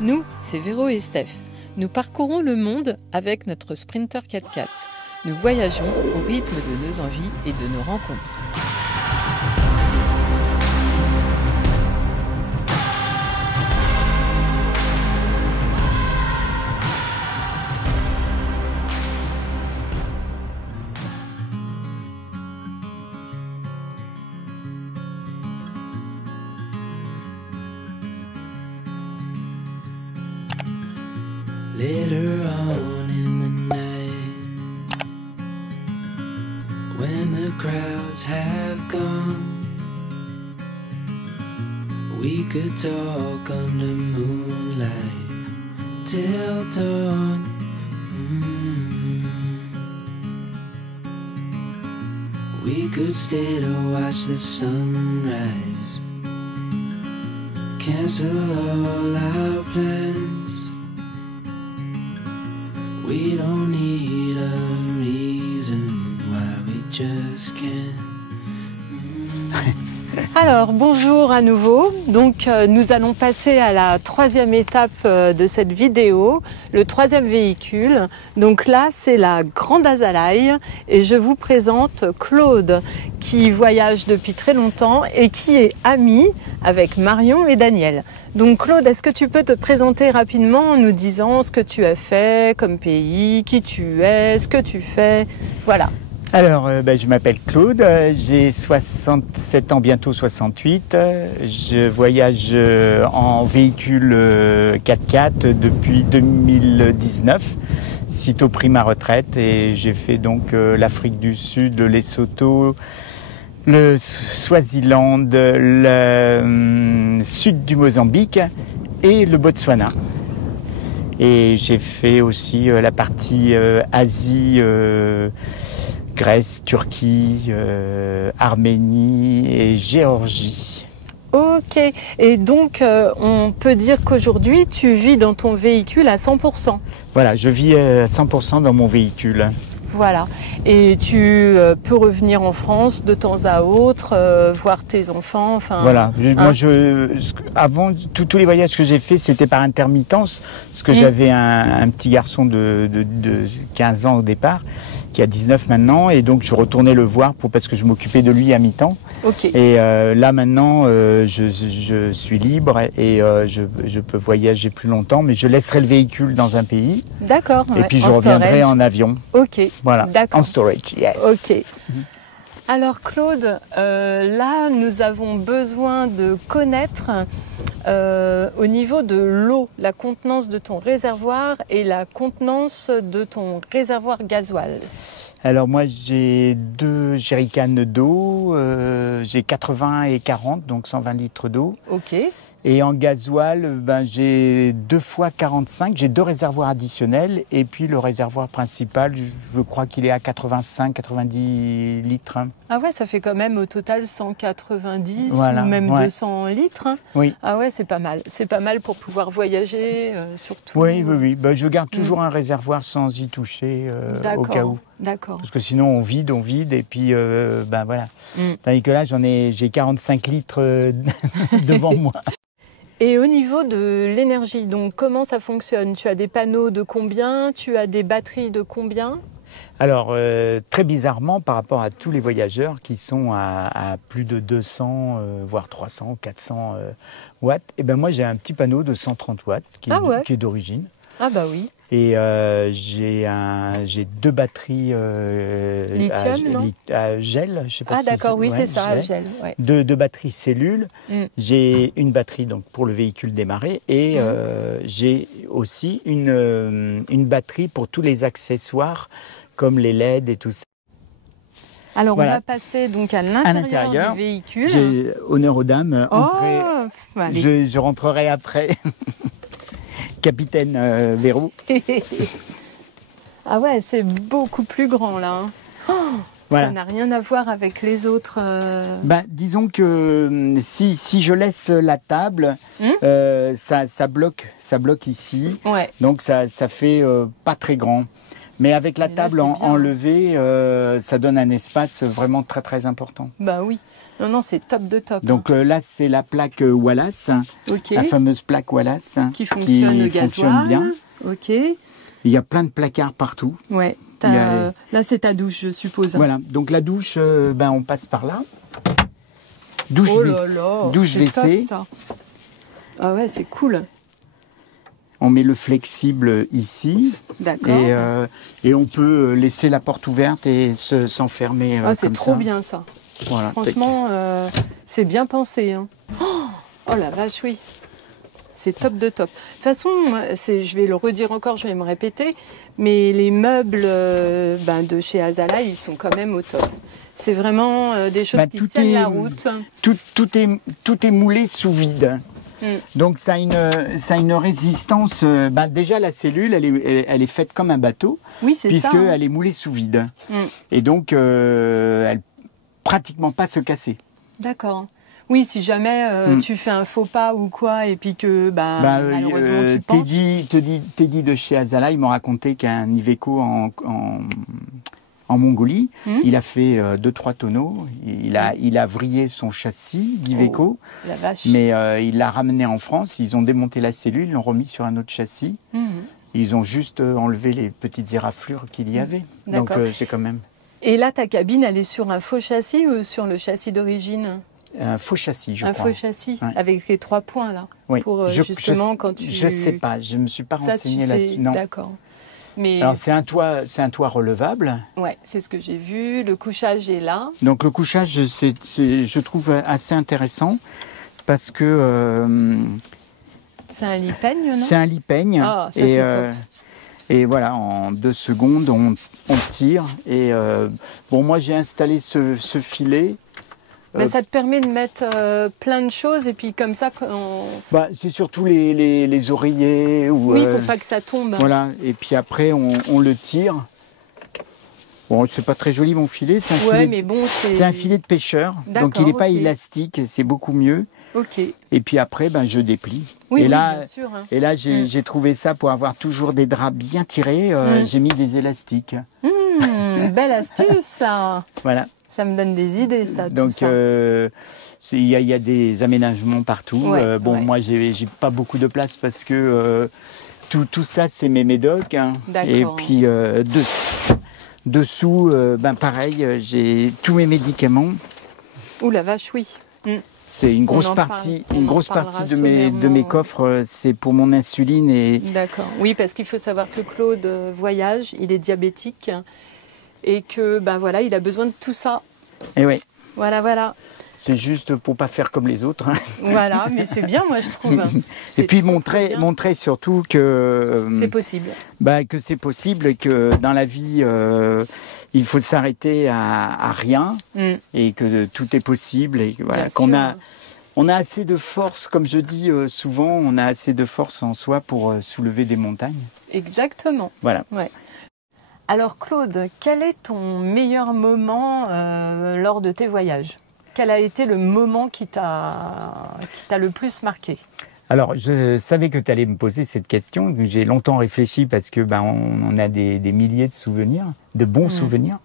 Nous, c'est Véro et Steph. Nous parcourons le monde avec notre Sprinter 4x4. Nous voyageons au rythme de nos envies et de nos rencontres. Later on in the night, when the crowds have gone, we could talk under moonlight till dawn. We could stay to watch the sunrise, cancel all our plans. We don't need a reason why we just can't. Alors, bonjour à nouveau. Donc, nous allons passer à la troisième étape de cette vidéo, le troisième véhicule. Donc là, c'est la Grande Azalaï et je vous présente Claude qui voyage depuis très longtemps et qui est ami avec Marion et Daniel. Donc Claude, est-ce que tu peux te présenter rapidement en nous disant ce que tu as fait comme pays, qui tu es, ce que tu fais, voilà. Alors, je m'appelle Claude, j'ai 67 ans, bientôt 68. Je voyage en véhicule 4x4 depuis 2019, sitôt pris ma retraite. Et j'ai fait donc l'Afrique du Sud, le Lesotho, le Swaziland, le sud du Mozambique et le Botswana. Et j'ai fait aussi la partie Asie, Grèce, Turquie, Arménie et Géorgie. Ok, et donc on peut dire qu'aujourd'hui tu vis dans ton véhicule à 100%. Voilà, je vis à 100% dans mon véhicule. Voilà, et tu peux revenir en France de temps à autre, voir tes enfants, enfin... Voilà, moi avant, tous les voyages que j'ai faits, c'était par intermittence, parce que j'avais un petit garçon de 15 ans au départ, qui a 19 maintenant, et donc je retournais le voir parce que je m'occupais de lui à mi-temps. Ok. Et là maintenant, je suis libre et je peux voyager plus longtemps, mais je laisserai le véhicule dans un pays. D'accord. Et puis je reviendrai en avion. Ok. Voilà. En storage, yes. Ok. Alors Claude, là nous avons besoin de connaître au niveau de l'eau, la contenance de ton réservoir et la contenance de ton réservoir gasoil. Alors moi j'ai 2 jerrycans d'eau, j'ai 80 et 40, donc 120 litres d'eau. Ok. Et en gasoil, j'ai 2 fois 45, j'ai 2 réservoirs additionnels et puis le réservoir principal, je crois qu'il est à 85-90 litres. Ah ouais, ça fait quand même au total 190 voilà, ou même 200 litres. Oui. Ah ouais, c'est pas mal. C'est pas mal pour pouvoir voyager, surtout. Oui. Je garde toujours un réservoir sans y toucher au cas où. D'accord. Parce que sinon on vide et puis voilà. Tandis que là j'ai 45 litres devant moi. Et au niveau de l'énergie, donc comment ça fonctionne? Tu as des panneaux de combien? Tu as des batteries de combien? Alors, très bizarrement, par rapport à tous les voyageurs qui sont à plus de 200, voire 300, 400 watts, et moi j'ai un petit panneau de 130 watts qui est d'origine. Ah bah oui. Et j'ai 2 batteries lithium, à gel, je sais pas si d'accord, oui, c'est ça, gel. Ouais. 2 batteries cellules. J'ai une batterie donc pour le véhicule démarrer et j'ai aussi une batterie pour tous les accessoires comme les LED et tout ça. Alors on va passer donc à l'intérieur du véhicule. J'ai honneur aux dames. Je rentrerai après. Capitaine Véro. Ah ouais, c'est beaucoup plus grand là. Ça n'a rien à voir avec les autres. Disons que si je laisse la table, ça bloque ici. Ouais. Donc ça fait pas très grand. Mais avec la Mais là, table c'est bien. enlevée, ça donne un espace vraiment très très important. Bah oui. Non, non, c'est top de top. Donc là, c'est la plaque Wallace, Ok. la fameuse plaque Wallace Qui fonctionne au fonctionne gasoil. bien. Ok. Il y a plein de placards partout. Ouais. Il y a- Là, c'est ta douche, je suppose. Voilà, donc la douche, on passe par là. Douche, Oh là là. douche c'est top, WC, ça. Ah ouais, c'est cool. on met le flexible ici D'accord. et on peut laisser la porte ouverte et s'enfermer Ah, c'est comme trop ça. bien ça. Voilà. Franchement, c'est bien pensé. Hein. Oh la vache, oui. C'est top de top. De toute façon, je vais le redire encore, je vais me répéter, mais les meubles de chez Azala, ils sont quand même au top. C'est vraiment des choses qui tout tiennent est- la route. Tout est moulé sous vide. Mm. Donc ça a une résistance. Déjà la cellule, elle est faite comme un bateau, Oui, c'est ça. puisqu'elle Hein. est moulée sous vide. Mm. Et donc elle pratiquement pas se casser. D'accord. Oui, si jamais tu fais un faux pas ou quoi, et puis que malheureusement tu penches. Teddy de chez Azala, ils m'ont raconté qu'un Iveco en Mongolie, il a fait 2-3 tonneaux. Il a vrillé son châssis d'Iveco, La vache. mais il l'a ramené en France. Ils ont démonté la cellule, l'ont remis sur un autre châssis. Ils ont juste enlevé les petites éraflures qu'il y avait. Donc D'accord. c'est quand même Et là, ta cabine, elle est sur un faux châssis ou sur le châssis d'origine? un faux châssis, je Un crois. faux châssis, Ouais. avec les 3 points là. Oui. Pour justement quand tu. Je sais pas, je me suis pas Ça, tu renseigné sais, là-dessus. Non. d'accord. Mais Alors c'est un toit relevable. ouais, c'est ce que j'ai vu. Le couchage est là. Donc le couchage, je trouve assez intéressant parce que C'est un lit peigne, non? c'est un lit peigne. Ah, ça, c'est top. Et voilà, en 2 secondes, on tire. Et moi j'ai installé ce filet. Ça te permet de mettre plein de choses et puis comme ça, C'est surtout les oreillers. oui, pour pas que ça tombe. Voilà, et puis après on le tire. Bon, c'est pas très joli mon filet, c'est un, Ouais, filet, mais bon, c'est un filet de pêcheur, donc D'accord, il n'est pas ok. élastique, c'est beaucoup mieux. Ok. Et puis après, je déplie. Oui, et oui, là, bien sûr. Hein. et là j'ai trouvé ça pour avoir toujours des draps bien tirés, j'ai mis des élastiques. Belle astuce, ça. Voilà. Ça me donne des idées, ça. Donc tout ça. il y a des aménagements partout. Ouais, ouais. Moi j'ai pas beaucoup de place parce que tout ça c'est mes médocs. Hein. D'accord. Et puis dessous, pareil, j'ai tous mes médicaments. Ouh la vache, oui. C'est une grosse en partie, parle- une on en grosse parlera partie de mes sommairement, coffres, c'est pour mon insuline et D'accord. Oui, parce qu'il faut savoir que Claude voyage, il est diabétique et que il a besoin de tout ça. et ouais, Voilà. c'est juste pour pas faire comme les autres. Hein. Voilà, mais c'est bien, moi je trouve. Et C'est puis trop montrer bien. surtout que C'est possible. que c'est possible et que dans la vie il faut s'arrêter à rien et que tout est possible et que, voilà, Bien sûr. on a assez de force, comme je dis souvent, on a assez de force en soi pour soulever des montagnes. Exactement. Voilà. Ouais. Alors Claude, quel est ton meilleur moment lors de tes voyages? Quel a été le moment qui t'a le plus marqué? Alors, je savais que tu allais me poser cette question. Donc j'ai longtemps réfléchi parce que on a des milliers de souvenirs, de bons souvenirs.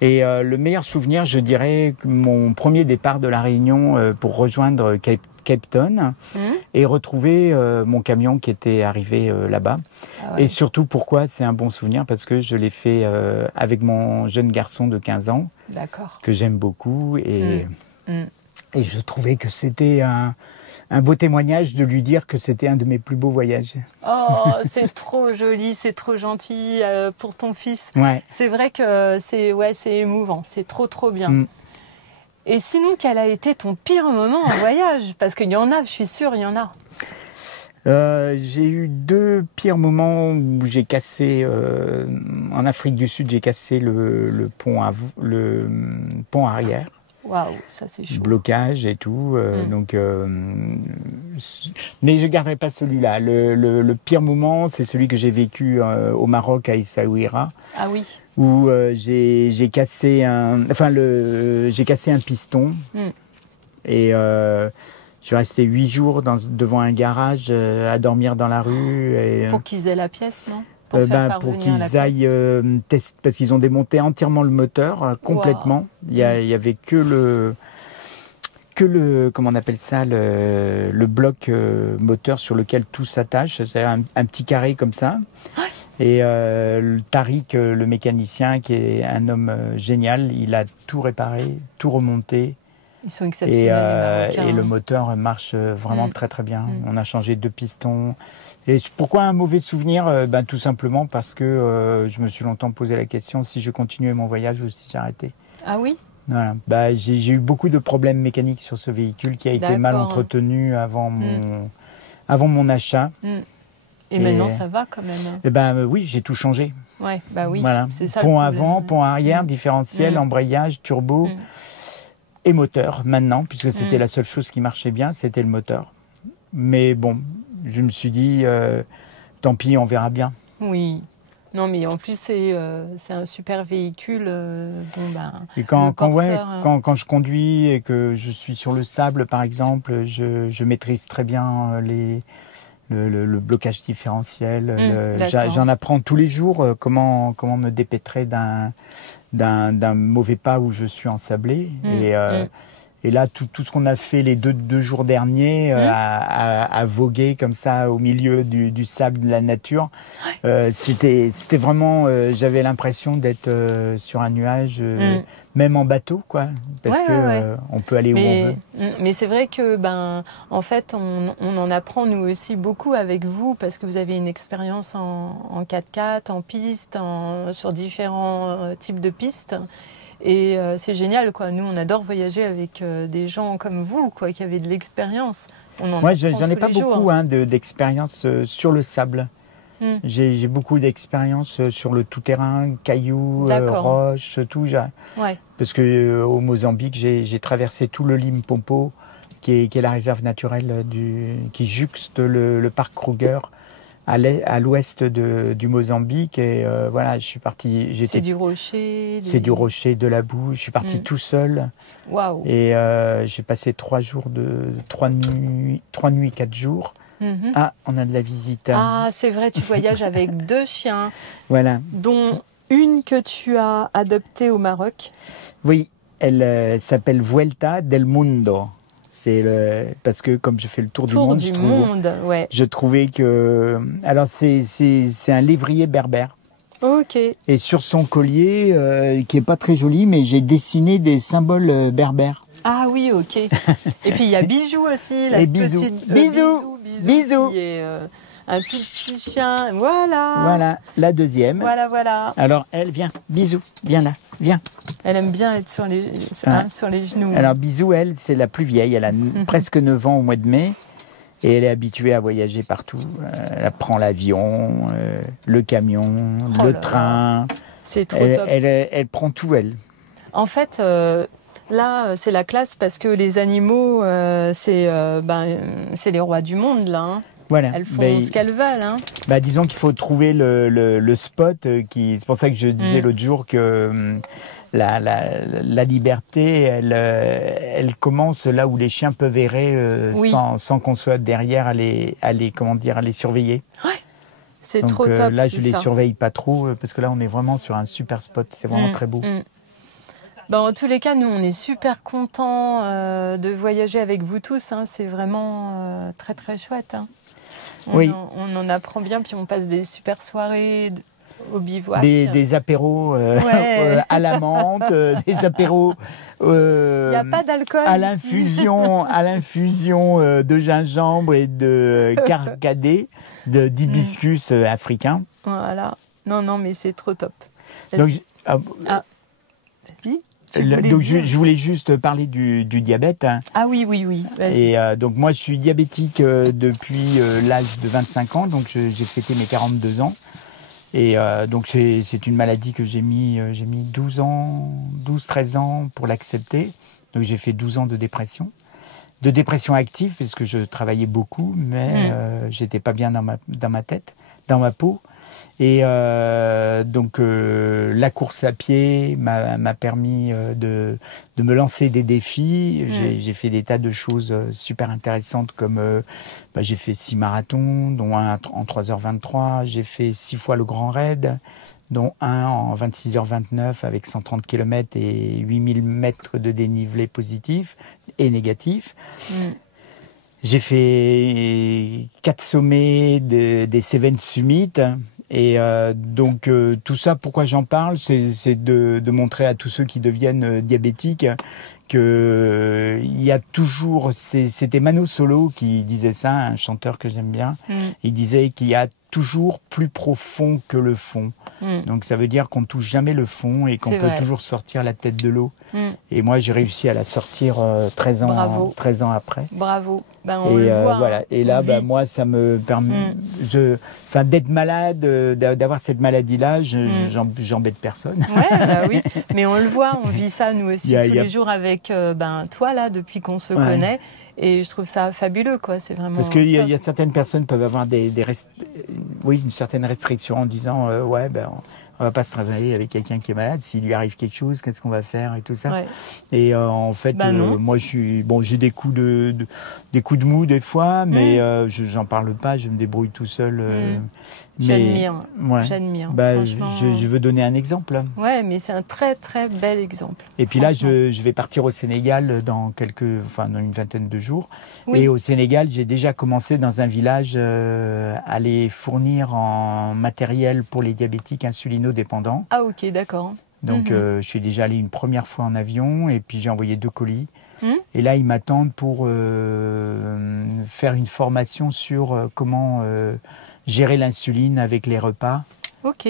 Et le meilleur souvenir, je dirais, mon premier départ de la Réunion pour rejoindre Cape Town et retrouver mon camion qui était arrivé là-bas. Ah ouais. Et surtout, pourquoi c'est un bon souvenir? Parce que je l'ai fait avec mon jeune garçon de 15 ans, D'accord. que j'aime beaucoup. Et je trouvais que c'était un beau témoignage de lui dire que c'était un de mes plus beaux voyages. Oh, c'est trop joli, c'est trop gentil pour ton fils. Ouais. C'est vrai que c'est émouvant, c'est trop bien. Et sinon, quel a été ton pire moment en voyage? Parce qu'il y en a, je suis sûre, il y en a. J'ai eu 2 pires moments où j'ai cassé, en Afrique du Sud, j'ai cassé le pont arrière. Waouh, ça c'est chaud. Blocage et tout. Mais je garderai pas celui-là. Le pire moment, c'est celui que j'ai vécu au Maroc à Essaouira, Ah oui. où j'ai cassé un piston et je suis resté 8 jours devant un garage à dormir dans la rue. Et, Pour qu'ils aient la pièce, non? pour faire Pour parvenir la qu'ils pièce. aillent tester, parce qu'ils ont démonté entièrement le moteur complètement. Wow. Il y avait que le comment on appelle ça, le bloc moteur sur lequel tout s'attache, c'est un petit carré comme ça. Et le Tariq, le mécanicien, qui est un homme génial, il a tout réparé, tout remonté. Ils sont exceptionnels, les Marocains. Et le moteur marche vraiment très très bien. On a changé 2 pistons. Et pourquoi un mauvais souvenir? Tout simplement parce que je me suis longtemps posé la question si je continuais mon voyage ou si j'arrêtais. Ah oui? Voilà. J'ai eu beaucoup de problèmes mécaniques sur ce véhicule qui a été mal entretenu avant mon achat. Et maintenant ça va quand même. Oui, j'ai tout changé. Ouais, bah oui, Voilà. c'est ça. Pont avant, pont arrière, différentiel, embrayage, turbo et moteur maintenant, puisque c'était la seule chose qui marchait bien, c'était le moteur. Mais bon, je me suis dit, tant pis, on verra bien. Oui. Non, mais en plus, c'est un super véhicule. Et quand je conduis et que je suis sur le sable, par exemple, je maîtrise très bien le blocage différentiel. J'en apprends tous les jours comment me dépêtrer d'un mauvais pas où je suis ensablé. Et là, tout ce qu'on a fait les deux jours derniers, à voguer comme ça au milieu du sable de la nature, c'était vraiment, j'avais l'impression d'être sur un nuage, même en bateau, quoi, parce que on peut aller où on veut. Mais c'est vrai que, en fait, on en apprend nous aussi beaucoup avec vous, parce que vous avez une expérience en 4x4, en piste, sur différents types de pistes. Et c'est génial, quoi. Nous, on adore voyager avec des gens comme vous, quoi, qui avaient de l'expérience. Moi, j'en ai pas beaucoup d'expérience sur le sable. J'ai beaucoup d'expérience sur le tout-terrain, cailloux, roches, tout. Parce que au Mozambique, j'ai traversé tout le Limpopo, qui est la réserve naturelle qui jouxte le parc Kruger à l'ouest du Mozambique. Et voilà, je suis parti. C'est du rocher. C'est du rocher, de la boue. Je suis parti tout seul. Waouh. Et j'ai passé 3 nuits, 4 jours. Ah, on a de la visite. Ah, c'est vrai, tu voyages avec 2 chiens. Voilà. Dont une que tu as adoptée au Maroc. Oui, elle s'appelle Vuelta del Mundo. Parce que comme je fais le tour du monde, je trouvais que... Alors, c'est un lévrier berbère. Ok. Et sur son collier, qui est pas très joli, mais j'ai dessiné des symboles berbères. Ah oui, ok. Et puis il y a Bijou aussi, la Bisou. petite Bisou. qui est un tout petit chien. Voilà. Voilà, la deuxième. Voilà. Alors elle, viens, Bisou, viens là, viens. Elle aime bien être sur les genoux. Alors Bisou, elle, c'est la plus vieille. Elle a presque 9 ans au mois de mai. Et elle est habituée à voyager partout. Elle prend l'avion, le camion, le train. C'est trop top. Elle prend tout, elle. En fait, là, c'est la classe parce que les animaux, c'est les rois du monde, là. Hein. Voilà. Elles font ce qu'elles veulent. Hein. Disons qu'il faut trouver le spot. C'est pour ça que je disais l'autre jour que la liberté, elle commence là où les chiens peuvent errer sans qu'on soit derrière à les surveiller. Ouais. C'est donc, trop top. Là, je les surveille pas trop parce que là, on est vraiment sur un super spot. C'est vraiment très beau. En tous les cas, nous, on est super contents de voyager avec vous tous. Hein. C'est vraiment très, très chouette. Hein. On en apprend bien, puis on passe des super soirées au bivouac. Des apéros à la menthe, des apéros il n'y a pas d'alcool à l'infusion de gingembre et de carcadé, d'hibiscus africain. Voilà. Non, mais c'est trop top. Donc, vas-y. Donc je voulais juste parler du diabète. Ah oui. Et donc moi je suis diabétique depuis l'âge de 25 ans, donc j'ai fêté mes 42 ans. Et donc c'est une maladie que j'ai mis 12-13 ans pour l'accepter. Donc j'ai fait 12 ans de dépression active parce que je travaillais beaucoup, mais j'étais pas bien dans ma tête, dans ma peau. Et donc la course à pied m'a permis de me lancer des défis. J'ai fait des tas de choses super intéressantes comme j'ai fait 6 marathons, dont un en 3h23. J'ai fait 6 fois le Grand Raid, dont un en 26h29 avec 130 km et 8000 mètres de dénivelé positif et négatif. J'ai fait 4 sommets des Cévennes Summit. Et donc tout ça, pourquoi j'en parle, c'est de montrer à tous ceux qui deviennent diabétiques que il y a toujours, c'était Mano Solo qui disait ça, un chanteur que j'aime bien. Il disait qu'il y a toujours plus profond que le fond. Donc ça veut dire qu'on ne touche jamais le fond et qu'on peut toujours sortir la tête de l'eau. Et moi j'ai réussi à la sortir 13 ans après. Bravo. Ben, on le voit. Voilà. Et là, moi, ça me permet, d'être malade, d'avoir cette maladie-là, j'embête personne. Ouais, oui. Mais on le voit, on vit ça nous aussi tous les jours avec toi là, depuis qu'on se connaît. Et je trouve ça fabuleux, quoi. C'est vraiment. Parce qu'il y a certaines personnes peuvent avoir une certaine restriction en disant, on va pas se travailler avec quelqu'un qui est malade. S'il lui arrive quelque chose, qu'est-ce qu'on va faire et tout ça. Et en fait, moi, j'ai des coups de mou des fois, mais j'en parle pas. Je me débrouille tout seul. J'admire. J'admire. Je veux donner un exemple. Ouais, mais c'est un très très bel exemple. Et puis là, je vais partir au Sénégal dans une vingtaine de jours. Et au Sénégal, j'ai déjà commencé dans un village à les fournir en matériel pour les diabétiques insulino-dépendants. Ah ok, d'accord. Donc je suis déjà allé une première fois en avion et puis j'ai envoyé 2 colis. Et là, ils m'attendent pour faire une formation sur comment gérer l'insuline avec les repas. Ok.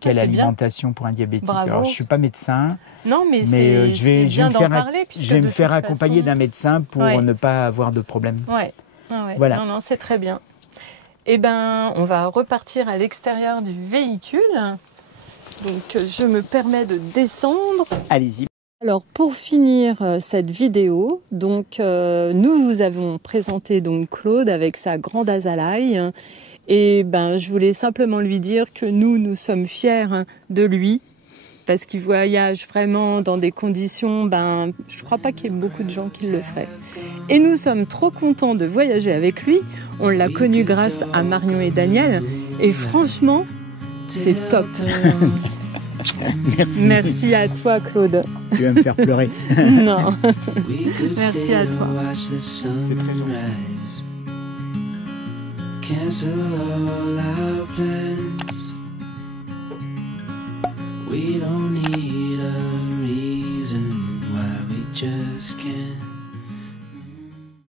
Quelle alimentation pour un diabétique. Bravo. Alors, je suis pas médecin. Non, mais c'est bien d'en parler. Je vais me faire accompagner d'un médecin pour ne pas avoir de problème. Voilà. Non, c'est très bien. Eh ben, on va repartir à l'extérieur du véhicule. Donc, je me permets de descendre. Allez-y. Alors, pour finir cette vidéo, donc nous vous avons présenté donc Claude avec sa grande azalaï. Et je voulais simplement lui dire que nous sommes fiers de lui parce qu'il voyage vraiment dans des conditions, je crois pas qu'il y ait beaucoup de gens qui le feraient. Et nous sommes trop contents de voyager avec lui. On l'a connu grâce à Marion et Daniel. Et franchement, c'est top. Merci. Merci à toi, Claude. Tu vas me faire pleurer. Non. Merci à toi. C'est très gentil. Cancel all our plans. We don't need a reason why we just can't.